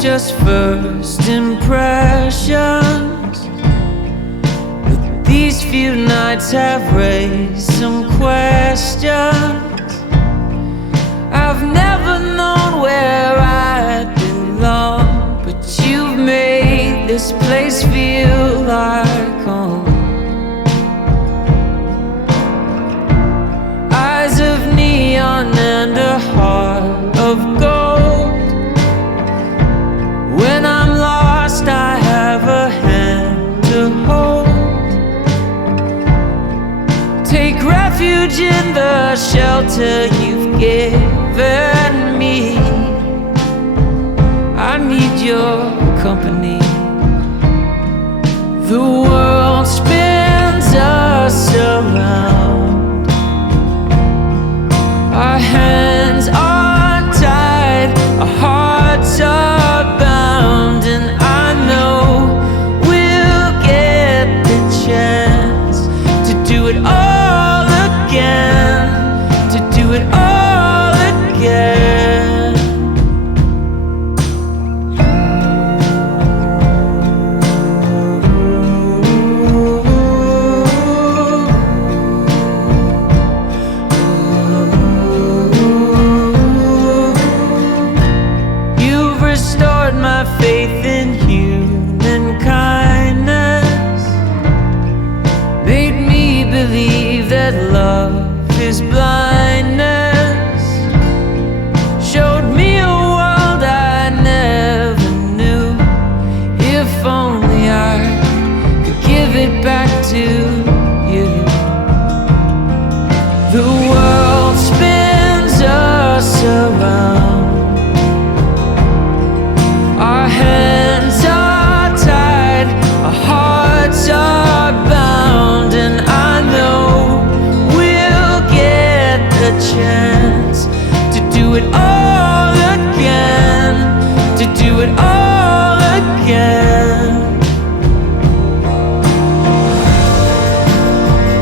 just first impressions, but these few nights have raised some questions. I've never known where I'd belong, but you've made this place feel like home. Eyes of neon and a heart of gold. When I'm lost, I have a hand to hold. Take refuge in the shelter you've given me. I need your company. The world spins us around. Our hands are tied, our hearts are bound, and I know we'll get the chance to do it all again, to do it all again. You've restored my faith in human kindness, made me believe that love is blindness, showed me a world I never knew. If only I could give it back to you. The world spins us around. Our hands are tied, our hearts are bound, and I know we'll get the chance to do it all again, to do it all again.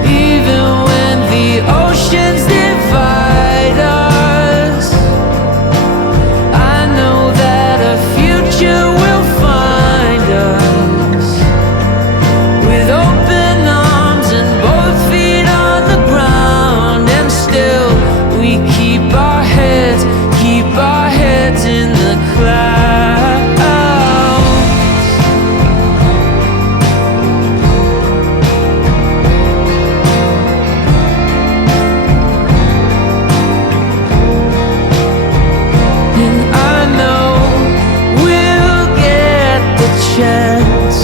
Even when the oceans divide us, I know that a future will find us with open arms and both feet on the ground. And still we keep our heads in the clouds. And I know we'll get the chance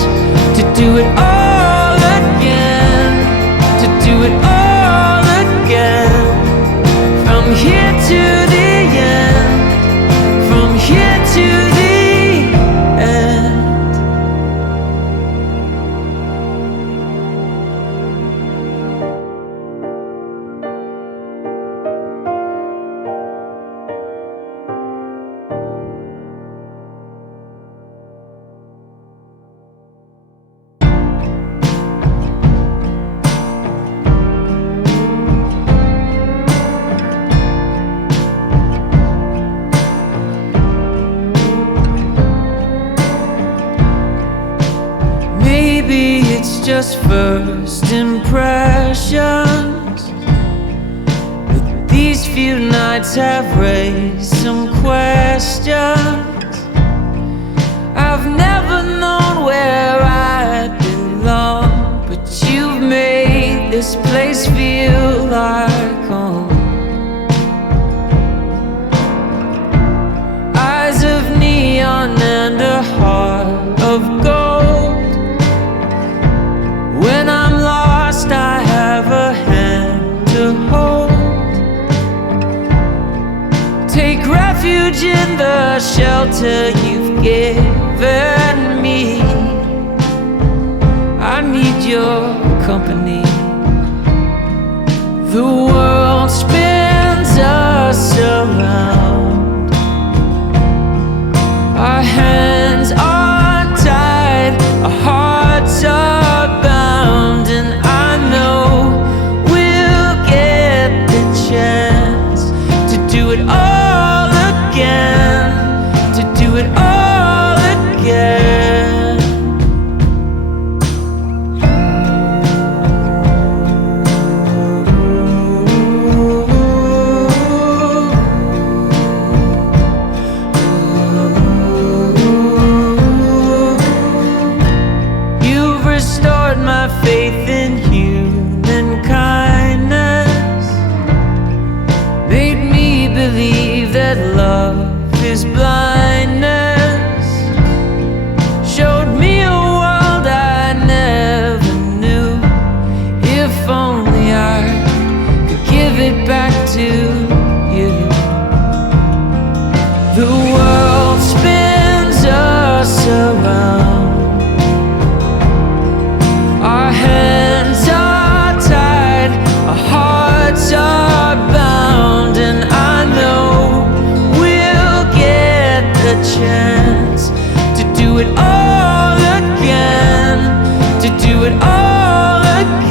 to do it all again, to do it all again. From here to the end, from here to the end. Maybe it's just first impressions, but these few nights have raised some questions. I've never known where I'd belong, but you've made this place feel like home. Eyes of neon and a heart of gold. When I'm lost, I have a hand to hold. Take refuge in the shelter you've given me. I need your company. The world spins us around. Our hands are tied, our hearts are bound, and I know we'll get the chance to do it all again, to do it all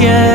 again.